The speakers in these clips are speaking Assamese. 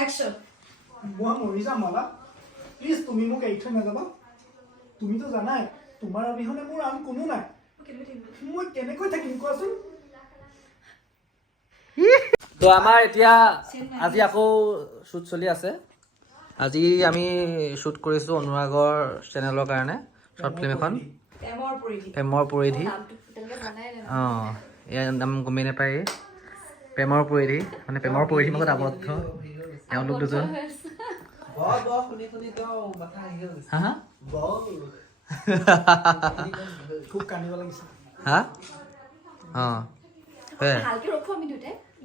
অ্যাকশন মই মৰি যাম মালা প্লিজ তুমি মোক এৰি থৈ নাযাবা তুমিতো জানাই তোমাৰ অবিহনে মোৰ আন কোনো নাই মই কেনেকৈ থাকিম কোৱাচোন তো আমাৰ এতিয়া আজি আকৌ শ্বুট চলি আছে আজি আমি শ্বুট কৰিছোঁ অনুৰাগৰ চেনেলৰ কাৰণে শ্বৰ্ট ফিল্ম এখন প্ৰেমৰ পৰিধি অঁ ইয়াৰ নাম গমেই নাপায় প্ৰেমৰ পৰিধি মানে প্ৰেমৰ পৰিধিৰ মাজত আবদ্ধ তেওঁলোক দুজন হা খুব কান্দিব লাগিছে হা অঁ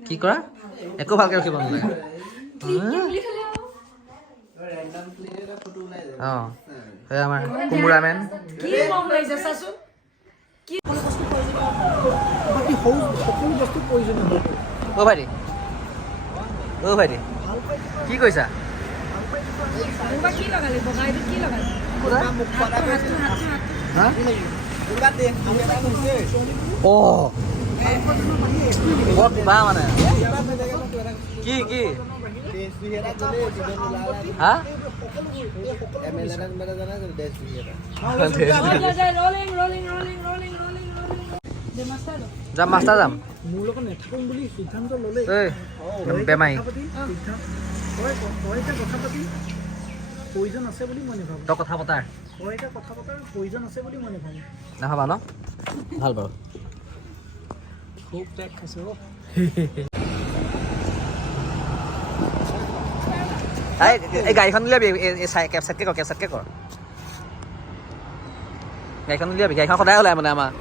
কি কৰা একো ভালকৈ ৰাখিব নালাগে অঁ সেই আমাৰ কোমোৰামেন বাকী সৰু সকলো বস্তু প্ৰয়োজনীয় অ' ভাইটি অ' ভাইটি কি কৈছা অঁ কিবা মানে কি কি হা যাম মাষ্টাৰ যাম মোৰ লগত নাথাকোঁ বুলি সিদ্ধান্ত ল'লেই বেমাৰী কথা পাতি প্ৰয়োজন আছে বুলি মই নাভাবোঁ তই কথা পতাৰ কথা পতাৰ প্ৰয়োজন আছে বুলি মই নাভাবোঁ নাভাবা ন ভাল বাৰু খুব টেক খাইছে এই গাড়ীখন উলিয়াবি কেপচাটকৈ কৰ গাড়ীখন উলিয়াবি গাড়ীখন সদায় ওলায় মানে আমাৰ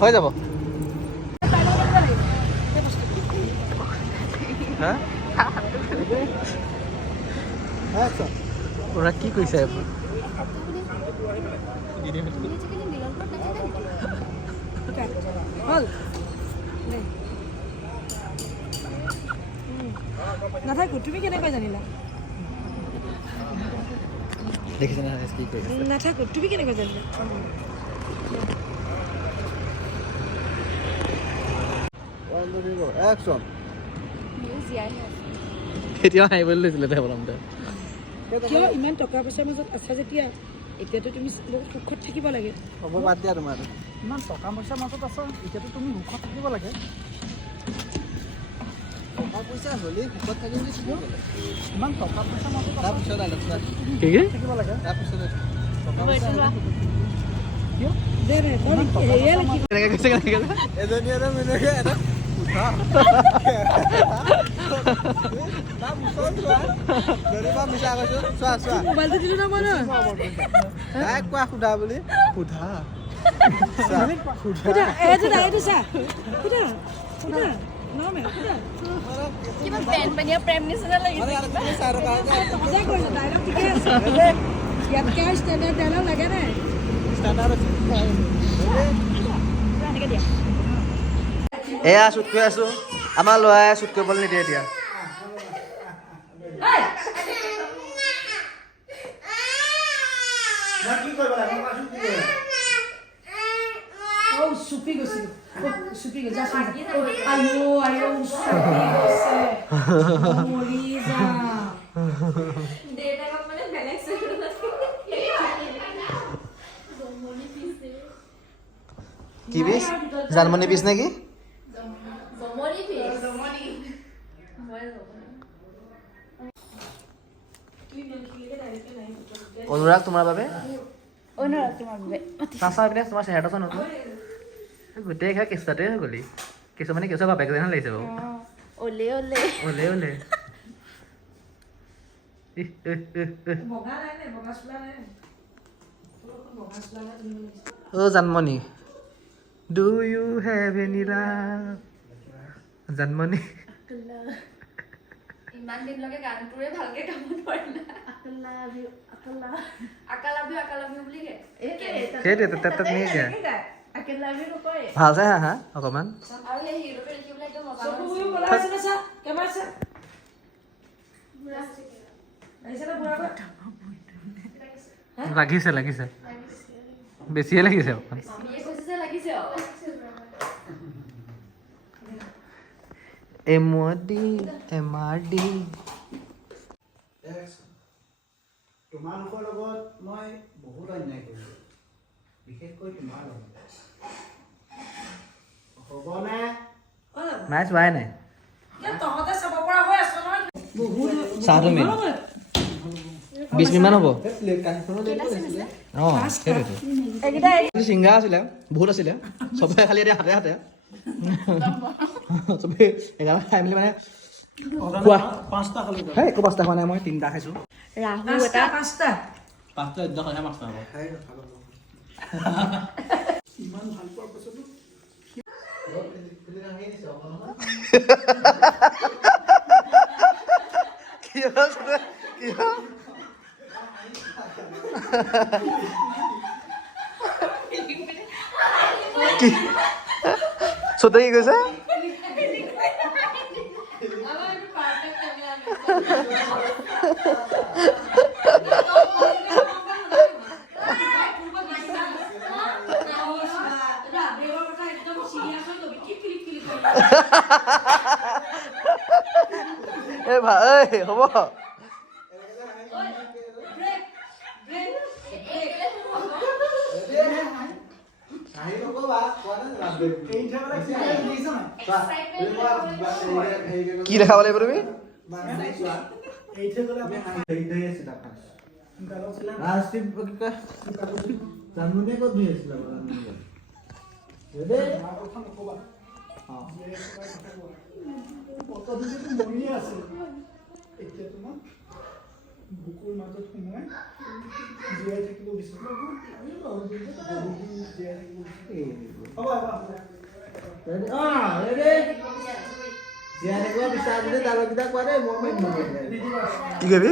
হৈ যাব ওরা কি কইছে নাথাকো তুমি কেনেকৈ জানিলা দেখিছ না কি কইছে নাথাকো তুমি কেনেকৈ জানিলা অ্যাকশন এতিয়া আহিবলৈ লৈছিলে তাই প্ৰথমতে কিয় ইমান টকা পইচাৰ মাজত আছা যেতিয়া এতিয়াতো তুমি বহুত সুখত থাকিব লাগে হ'ব বাদ দিয়া তোমাৰ ইমান টকা পইচাৰ মাজত আছা এতিয়াতো তুমি সুখত থাকিব লাগে টকা পইচা হ'লে সুখত থাকিম বুলি কিয় ইমান টকা পইচাৰ মাজত তাৰপিছত কি থাকিব লাগে তাৰপিছত দে দে হেৰিয়ে লিখি কেনেকৈ কৈছে কেনেকৈ এজনী আৰু মিনকে এটা উঠা মোবাইলটো দিলো না মই ন কোৱা সোধা বুলি সোধা সুধা এইটো দা এইটো চা সুধা সুধা নামে সুধা কিবা পেন পেনিয়া প্ৰেম নিচিনা লাগিছে মজা কৰিছে ডাইলগ ঠিকে আছে ইয়াত কে ষ্টেণ্ডাৰ্ড ডাইলগ লাগে নাই এয়া শ্বুট কৰি আছোঁ আমাৰ ল'ৰাই শ্বুট কৰিবলৈ নিদিয়ে এতিয়া চুপি গৈছিল চুপি গৈ যা আইও আইও চুপি গৈছে মৰি যা দেউতাকক মানে বেলেগ কি পিচ জানমণি পিচ নেকি জমনি পিছ অনুৰাগ তোমাৰ বাবে অনুৰাগ তোমাৰ বাবে চাচা পিনে তোমাৰ চেহেৰাটো চোৱা নতুন গোটেই খাই কেঁচুৱাতে হৈ গ'লি কেঁচু মানে কেঁচুৱা বাপেক যেন লাগিছে বাৰু অলে অলে ওলে ওলে বগা নাই নে বগা চোলা নাই বগা চোলা নাই তুমি অ' Janmoni do you have any love Janmoni ইমান দিনলৈকে গানটোৰে ভালকে কামত পৰিলা আকালাভি বুলি কে সেইটোৱে তাত তেনেকৈ ভাল চাই হা অকণমান আৰু সেই হিৰোপে লিখিবলৈ একদম মজা চকু বনাইছে না চা কেমেৰা চা আহিছেনে বুঢ়া লাগিছে লাগিছে বেছিয়ে লাগিছে অকণ বিয়ে কৈছে যে লাগিছে আৰু এমডি এমআৰডি তোমালোকৰ লগত মই বহুত অন্যায় কৰিলোঁ বিশেষকৈ তোমাৰ লগত হ'বনে নাই চোৱাই নাই তহঁতে চাব পৰা হৈ আছ নহয় চাহটো মেইন 20 মিনিটমান হ'ব অঁ সেইটোৱেতো চিংগা আছিলে বহুত আছিলে চবে খালি এতিয়া হাতে হাতে চবেই 11 খাই মেলি মানে খোৱা 5টা খালি হেই একো 5টা খোৱা নাই মই 3টা খাইছোঁ ৰাহু পাঁচটা এটা 5টা 5টা একদম খাইছে 5টা হ'ব ইমান ভাল পোৱাৰ পাছতো কি হ'ল কি হ'ল কি চতে কি কৈছে এই ভাই হ'ব কি দেখাব লাগিব তুমি মৰিয়ে আছে এতিয়া তোমাক বুকুৰ মাজত সোমাই জীয়াই থাকিব বিচাৰো জীয়াই থাকিব কি কবি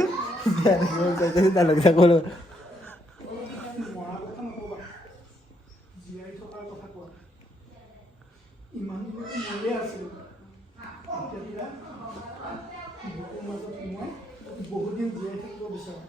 মৰাৰ কথা নকবা জীয়াই থকাৰ কথা কোৱা ইমান দিনতো মৰিয়ে আছিলো এতিয়া বুকুৰ মাজত সোমাই বহুত দিন জীয়াই থাকিব বিচাৰো